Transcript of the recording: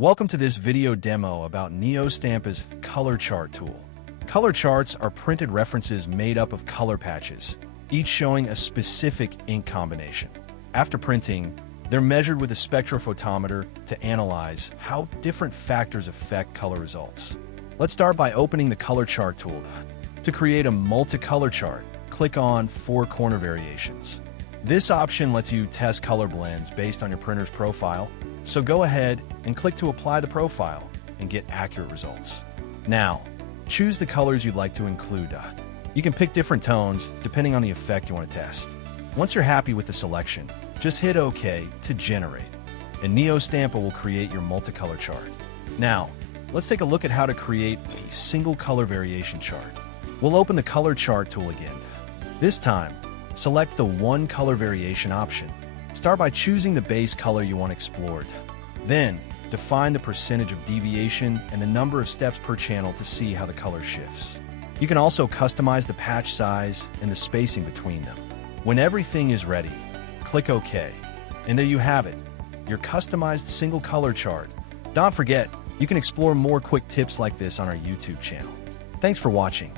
Welcome to this video demo about neoStampa's color chart tool. Color charts are printed references made up of color patches, each showing a specific ink combination. After printing, they're measured with a spectrophotometer to analyze how different factors affect color results. Let's start by opening the color chart tool. To create a multicolor chart, click on Four Corner Variations. This option lets you test color blends based on your printer's profile, so go ahead and click to apply the profile and get accurate results. Now, choose the colors you'd like to include. You can pick different tones depending on the effect you want to test. Once you're happy with the selection, just hit OK to generate, and neoStampa will create your multicolor chart. Now, let's take a look at how to create a single color variation chart. We'll open the color chart tool again. This time, select the one color variation option. Start by choosing the base color you want explored. Then, define the percentage of deviation and the number of steps per channel to see how the color shifts. You can also customize the patch size and the spacing between them. When everything is ready, click OK. And there you have it, your customized single color chart. Don't forget, you can explore more quick tips like this on our YouTube channel. Thanks for watching.